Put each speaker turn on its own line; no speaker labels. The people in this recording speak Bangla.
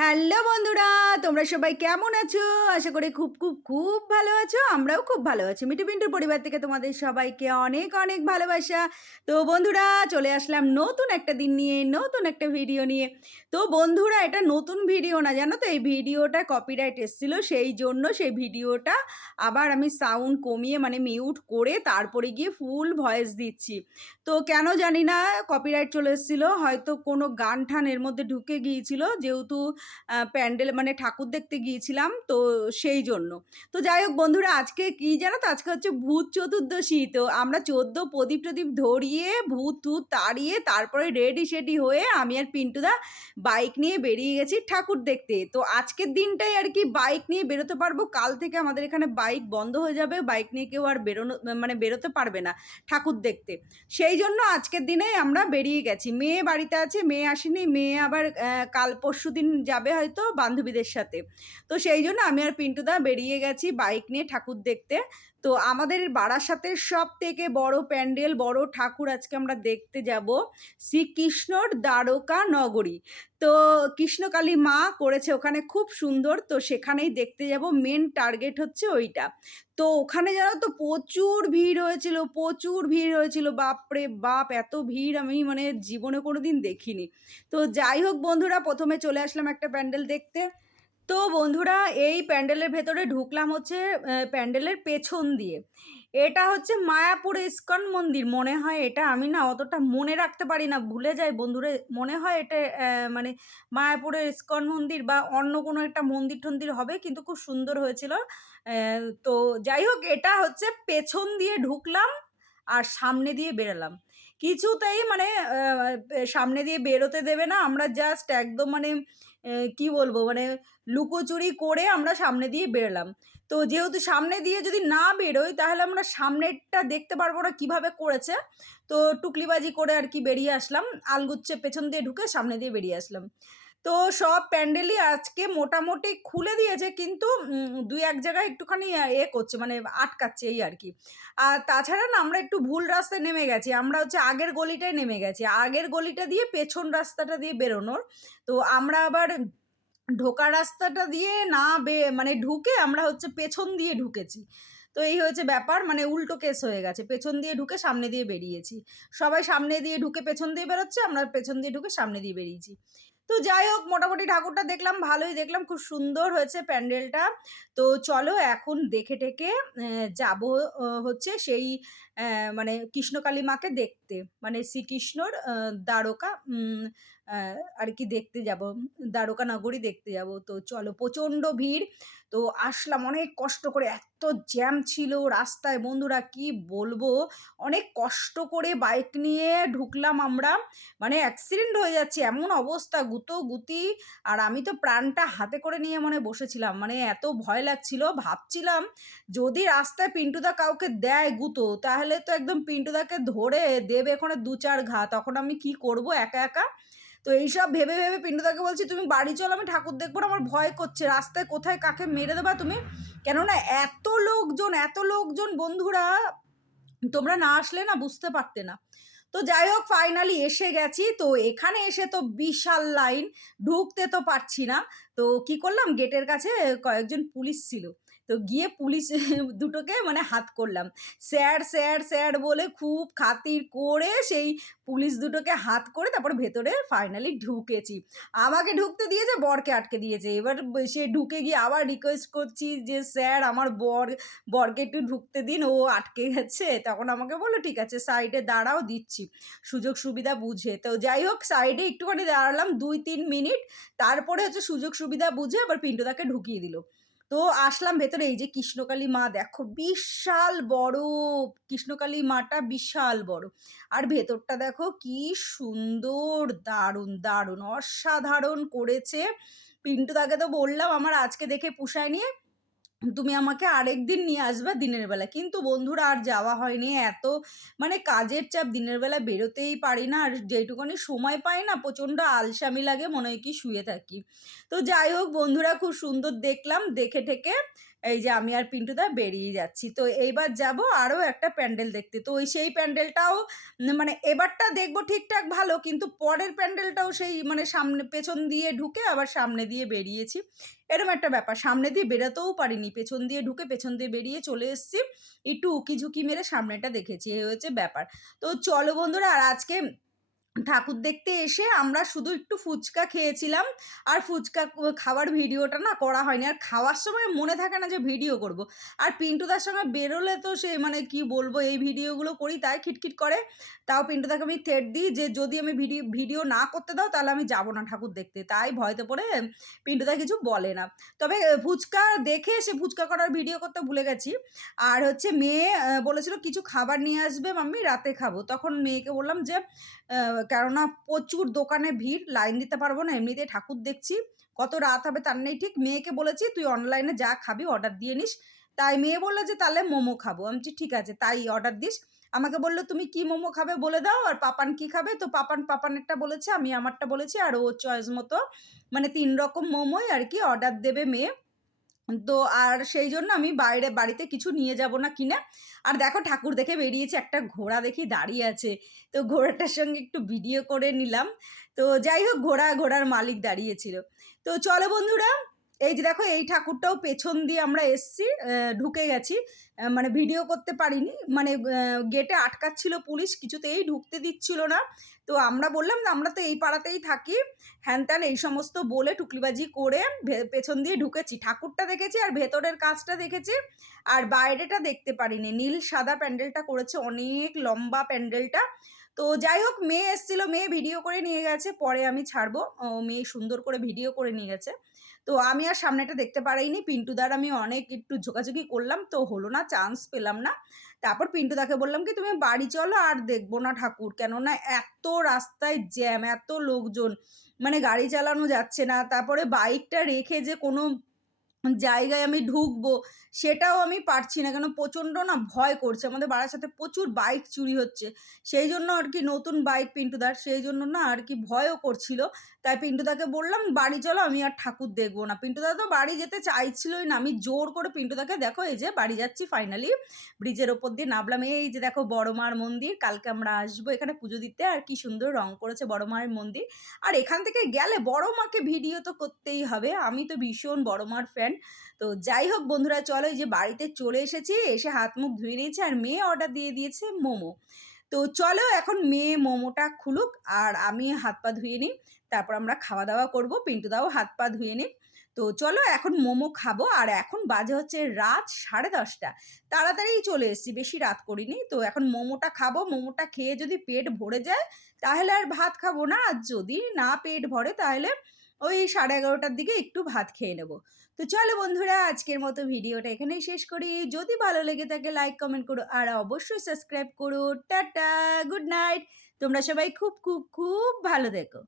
হ্যালো বন্ধুরা, তোমরা সবাই কেমন আছো? আশা করি খুব খুব খুব ভালো আছো, আমরাও খুব ভালো আছি। মিটু পিন্টুর পরিবার থেকে তোমাদের সবাইকে অনেক অনেক ভালোবাসা। তো বন্ধুরা, চলে আসলাম নতুন একটা দিন নিয়ে, নতুন একটা ভিডিও নিয়ে। তো বন্ধুরা, এটা নতুন ভিডিও না, জানো তো? এই ভিডিওটা কপিরাইট এসেছিল, সেই জন্য সেই ভিডিওটা আবার আমি সাউন্ড কমিয়ে মানে মিউট করে তারপরে গিয়ে ফুল ভয়েস দিচ্ছি। তো কেন জানি না কপিরাইট চলে এসেছিল, হয়তো কোনো গান ঠান এর মধ্যে ঢুকে গিয়েছিল, যেহেতু প্যান্ডেল মানে ঠাকুর দেখতে গিয়েছিলাম, তো সেই জন্য। তো যাই হোক বন্ধুরা, আজকে কি জানো তো? আজকে হচ্ছে ভূত চতুর্দশী। তো আমরা চোদ্দ প্রদীপ টদীপ ধরিয়ে, ভূত টুত তাড়িয়ে, তারপরে রেডি সেডি হয়ে আমি আর পিন্টুদা বাইক নিয়ে বেরিয়ে গেছি ঠাকুর দেখতে। তো আজকের দিনটাই আর কি বাইক নিয়ে বেরোতে পারব। কাল থেকে আমাদের এখানে বাইক বন্ধ হয়ে যাবে। বাইক নিয়ে কেউ আর বেরোনো মানে বেরোতে পারবে না ঠাকুর দেখতে। সেই জন্য আজকের দিনেই আমরা বেরিয়ে গেছি। মেয়ে বাড়িতে আছে, মেয়ে আসেনি। মেয়ে আবার কাল পরশু দিন যাবে হয়তো বান্ধবীদের সাথে। তো সেই জন্য আমি আর পিন্টুদা বেরিয়ে গেছি বাইক নিয়ে ঠাকুর দেখতে। তো আমাদের বারাসাতের সব থেকে বড় প্যান্ডেল, বড় ঠাকুর আজকে আমরা দেখতে যাব শ্রীকৃষ্ণর দ্বারকা নগরী। তো কৃষ্ণকালী মা করেছে ওখানে খুব সুন্দর, তো সেখানেই দেখতে যাব। মেন টার্গেট হচ্ছে ওইটা। তো ওখানে জানো তো প্রচুর ভিড় হয়েছিল, প্রচুর ভিড় হয়েছিল। বাপরে বাপ, এত ভিড় আমি মানে জীবনে কোনো দিন দেখিনি। তো যাই হোক বন্ধুরা, প্রথমে চলে আসলাম একটা প্যান্ডেল দেখতে। তো বন্ধুরা, এই প্যান্ডেলের ভেতরে ঢুকলাম হচ্ছে প্যান্ডেলের পেছন দিয়ে। এটা হচ্ছে মায়াপুর ইস্কন মন্দির। মনে হয় এটা, আমি না অতটা মনে রাখতে পারি না, ভুলে যাই বন্ধুরা। মনে হয় এটা মানে মায়াপুরের ইস্কন মন্দির বা অন্য কোনো একটা মন্দির টন্দির হবে, কিন্তু খুব সুন্দর হয়েছিল। তো যাই হোক, এটা হচ্ছে পেছন দিয়ে ঢুকলাম আর সামনে দিয়ে বেরোলাম। কিছুতেই মানে সামনে দিয়ে বেরোতে দেবে না, আমরা জাস্ট একদম মানে কি বলব মানে লুকোচুরি করে আমরা সামনে দিয়ে বেরোলাম। তো যেহেতু সামনে দিয়ে যদি না বেরোই, তাহলে আমরা সামনেরটা দেখতে পারব না কীভাবে করেছে। তো টুকলিবাজি করে আর কি বেরিয়ে আসলাম। আলগুচ্ছে পেছন দিয়ে ঢুকে সামনে দিয়ে বেরিয়ে আসলাম। তো সব প্যান্ডেলই আজকে মোটামুটি খুলে দিয়েছে, কিন্তু দুই এক জায়গায় একটুখানি এ করছে মানে আটকাচ্ছে এই আর কি। আর তাছাড়া না, আমরা একটু ভুল রাস্তায় নেমে গেছি। আমরা হচ্ছে আগের গলিটায় নেমে গেছি। আগের গলিটা দিয়ে পেছন রাস্তাটা দিয়ে বেরোনোর। তো আমরা আবার ঢোকা রাস্তাটা দিয়ে না বে মানে ঢুকে আমরা হচ্ছে পেছন দিয়ে ঢুকেছি। তো এই হয়েছে ব্যাপার মানে উল্টো কেস হয়ে গেছে। পেছন দিয়ে ঢুকে সামনে দিয়ে বেরিয়েছি। সবাই সামনে দিয়ে ঢুকে পেছন দিয়ে বেরোচ্ছে, আমরা পেছন দিয়ে ঢুকে সামনে দিয়ে বেরিয়েছি। তো যাই হোক, মোটামুটি ঠাকুরটা দেখলাম, ভালোই দেখলাম, খুব সুন্দর হয়েছে প্যান্ডেলটা। তো চলো এখন দেখে টেকে যাব হচ্ছে সেই মানে কৃষ্ণকালী মাকে দেখতে। মানে শ্রীকৃষ্ণর দ্বারকা আর কি দেখতে যাব। দ্বারকা নগরী দেখতে যাব। তো চলো প্রচণ্ড ভিড়। তো আসলাম, অনেক কষ্ট করে, এত জ্যাম ছিল রাস্তায়। বন্ধুরা, কি বলব? অনেক কষ্ট করে বাইক নিয়ে ঢুকলাম আমরা। মানে অ্যাক্সিডেন্ট হয়ে যাচ্ছে, এমন অবস্থা, গুতো, গুতি। আর আমি তো প্রাণটা হাতে করে নিয়ে মনে বসেছিলাম। মানে এত ভয় লাগছিল, ভাবছিলাম যদি রাস্তায় পিন্টুদা কাউকে দেয় গুতো, তাহলে তো একদম পিন্টুদাকে ধরে দেবে এখানে দু চার ঘা, তখন আমি কি করব একা একা? তো এইসব ভেবে ভেবে পিন্টুদাকে বলছি, তুমি বাড়ি চলো, আমি ঠাকুর দেখব না, আমার ভয় করছে, রাস্তায় কোথায় কাকে মেরে দেবা তুমি? কেননা এত লোকজন এত লোকজন বন্ধুরা, তোমরা না আসলে না বুঝতে পারতে না। তো যাই হোক ফাইনালি এসে গেছি, তো এখানে এসে তো বিশাল লাইন, ঢুকতে তো পারছি না। তো কি করলাম, গেটের কাছে কয়েকজন পুলিশ ছিল। তো গিয়ে পুলিশ দুটোকে মানে হাত করলাম। স্যার স্যার স্যার বলে খুব খাতির করে সেই পুলিশ দুটোকে হাত করে তারপর ভেতরে ফাইনালি ঢুকেছি। আমাকে ঢুকতে দিয়েছে, বরকে আটকে দিয়েছে। এবার সে ঢুকে গিয়ে আবার রিকোয়েস্ট করছি যে, স্যার, আমার বর, বরকে একটু ঢুকতে দিন, ও আটকে গেছে। তখন আমাকে বলল, ঠিক আছে সাইডে দাঁড়াও, দিচ্ছি। সুযোগ সুবিধা বুঝে। তো যাই হোক সাইডে একটুখানি দাঁড়ালাম দুই তিন মিনিট। তারপরে হচ্ছে সুযোগ সুবিধা বুঝে আবার পিন্টুদাকে ঢুকিয়ে দিল। তো আসলাম ভেতরে, এই যে কৃষ্ণকালী মা দেখো, বিশাল বড়, কৃষ্ণকালী মাটা বিশাল বড়। আর ভেতরটা দেখো কি সুন্দর, দারুণ দারুণ, অসাধারণ করেছে। পিন্টু তাকে তো বললাম আমার আজকে দেখে পুষায় নিয়ে তুমি আমাকে আরেক দিন নিয়ে আসবে দিনের বেলা। কিন্তু বন্ধুরা, আর যাওয়া হয়নি এত। মানে কাজের চাপ, দিনের বেলা বেরোতেই পারি না। আর যেটুকুনি সময় পাই না, প্রচণ্ড আলসামি লাগে, মনে হয় কি শুয়ে থাকি। তো যাই হোক, বন্ধুরা, খুব সুন্দর দেখলাম। দেখে ঠেকে এই যে আমি আর পিন্টুদা বেরিয়ে যাচ্ছি। তো এইবার যাব আরও একটা প্যান্ডেল দেখতে। তো ওই সেই প্যান্ডেলটাও মানে এবারটা দেখব ঠিকঠাক ভালো, কিন্তু পরের প্যান্ডেলটাও সেই মানে সামনে পেছন দিয়ে ঢুকে আবার সামনে দিয়ে বেরিয়েছি। এরকম একটা ব্যাপার। সামনে দিয়ে বেরোতেও পারিনি। পেছন দিয়ে ঢুকে পেছন দিয়ে বেরিয়ে চলে এসেছি। একটু উকি ঝুঁকি মেরে সামনেটা দেখেছি। এই হচ্ছে ব্যাপার। তো চলো বন্ধুরা, আর আজকে ঠাকুর দেখতে এসে আমরা শুধু একটু ফুচকা খেয়েছিলাম। আর ফুচকা খাওয়ার ভিডিওটা না করা হয়নি। আর খাওয়ার সময় মনে থাকে না যে ভিডিও করব। আর পিন্টুদার সঙ্গে বেরোলে তো সে মানে কি বলব, এই ভিডিওগুলো করি তাই খিটখিট করে। তাও পিন্টুদাকে আমি থেট দিই যে, যদি আমি ভিডিও ভিডিও না করতে দাও, তাহলে আমি যাব না ঠাকুর দেখতে। তাই ভয়তে পড়ে পিন্টুদা কিছু বলে না। তবে ফুচকা দেখে সে ফুচকা করার ভিডিও করতে ভুলে গেছি। আর হচ্ছে মেয়ে বলেছিল, কিছু খাবার নিয়ে আসবে, মাম্মি, রাতে খাব। তখন মেয়েকে বললাম যে কেননা প্রচুর দোকানে ভিড় লাইন দিতে পারব না এমনিতে ঠাকুর দেখছি। কত রাত হবে তার নেই, ঠিক মেয়েকে বলেছি, তুই অনলাইনে যা খাবি অর্ডার দিয়ে নিস। তাই মেয়ে বলল যে, তাহলে মোমো খাব। আমি ঠিক আছে, তাই অর্ডার দিস। আমাকে বলল, তুমি কি মোমো খাবে বলে দাও, আর পাপান কি খাবে? তো পাপান পাপানেরটা বলেছে, আমি আমারটা বলেছি, আর ও চয়েস মতো মানে তিন রকম মোমোই আর কি অর্ডার দেবে মেয়ে। তো আর সেই জন্য আমি বাইরে বাড়িতে কিছু নিয়ে যাব না কিনা। আর দেখো ঠাকুর দেখে বেরিয়েছে, একটা ঘোড়া দেখি দাঁড়িয়ে আছে। তো ঘোড়াটার সঙ্গে একটু ভিডিও করে নিলাম। তো যাই হোক, ঘোড়া, ঘোড়ার মালিক দাঁড়িয়েছিল। তো চলো বন্ধুরা এই যে দেখো, এই ঠাকুরটাও পেছন দিয়ে আমরা এসছি ঢুকে গেছি। মানে ভিডিও করতে পারিনি। মানে গেটে আটকাচ্ছিল পুলিশ, কিছুতেই ঢুকতে দিচ্ছিল না। তো আমরা বললাম, না, আমরা তো এই পাড়াতেই থাকি। হ্যান ত্যান, এই সমস্ত বলে টুকলিবাজি করে পেছন দিয়ে ঢুকেছি। ঠাকুরটা দেখেছি আর ভেতরের কাজটা দেখেছি আর বাইরেটা দেখতে পারিনি। নীল সাদা প্যান্ডেলটা করেছে অনেক লম্বা প্যান্ডেলটা। তো যাই হোক, মেয়ে এসেছিল, মেয়ে ভিডিও করে নিয়ে গেছে। পরে আমি ছাড়বো। ও মেয়ে সুন্দর করে ভিডিও করে নিয়ে গেছে। তো আমি আর সামনেটা দেখতে পারাইনি পিন্টু দার আমি অনেক একটু ঝোকাঝুকি করলাম, তো হলো না চান্স পেলাম না। তারপর পিন্টু দাকে বললাম কি, তুমি বাড়ি চলো আর দেখব না ঠাকুর, কেননা এত রাস্তায় জ্যাম, এত লোকজন মানে গাড়ি চালানো যাচ্ছে না। তারপরে বাইকটা রেখে যে কোনো জায়গায় আমি ঢুকবো সেটাও আমি পারছি না। কেন প্রচণ্ড না ভয় করছে। আমাদের বাড়ার সাথে প্রচুর বাইক চুরি হচ্ছে। সেই জন্য আর কি নতুন বাইক পিন্টুদার। সেই জন্য না আর কি ভয়ও করছিল। তাই পিন্টুদাকে বললাম, বাড়ি চলো, আমি আর ঠাকুর দেখব না। পিন্টুদা তো বাড়ি যেতে চাইছিলই না। আমি জোর করে পিন্টুদাকে, দেখো, এই যে বাড়ি যাচ্ছি ফাইনালি ব্রিজের ওপর দিয়ে নামলাম। এই যে দেখো, বড় মার মন্দির, কালকে আমরা আসব এখানে পুজো দিতে। আর কি সুন্দর রং করেছে বড় মায়ের মন্দির। আর এখান থেকে গেলে বড় মাকে ভিডিও তো করতেই হবে। আমি তো ভীষণ বড় মার ফ্যান তো যাই হোক বন্ধুরা, চলো এই যে বাড়িতে চলে এসেছি, এসে হাত মুখ ধুয়ে নিয়েছি আর মেয়ে অর্ডার দিয়ে দিয়েছে মোমো। তো চলো এখন মেয়ে মোমোটা খুলুক আর আমি হাত পা ধুয়ে নিই, তারপর আমরা খাওয়া দাওয়া করব পিন্টুদাও হাত পা ধুয়ে নিই তো চলো এখন মোমো খাব আর এখন বাজে হচ্ছে রাত সাড়ে দশটা। তাড়াতাড়ি চলে এসেছি, বেশি রাত করিনি। তো এখন মোমোটা খাব, মোমোটা খেয়ে যদি পেট ভরে যায়, তাহলে আর ভাত খাব না। আর যদি না পেট ভরে, তাহলে ওই সাড়ে এগারোটার দিকে একটু ভাত খেয়ে নেব। তো চলো বন্ধুরা, আজকের মতো ভিডিওটা এখানেই শেষ করি। যদি ভালো লেগে থাকে লাইক কমেন্ট করো আর অবশ্যই সাবস্ক্রাইব করো। টাটা গুড নাইট তোমরা সবাই খুব খুব খুব ভালো দেখো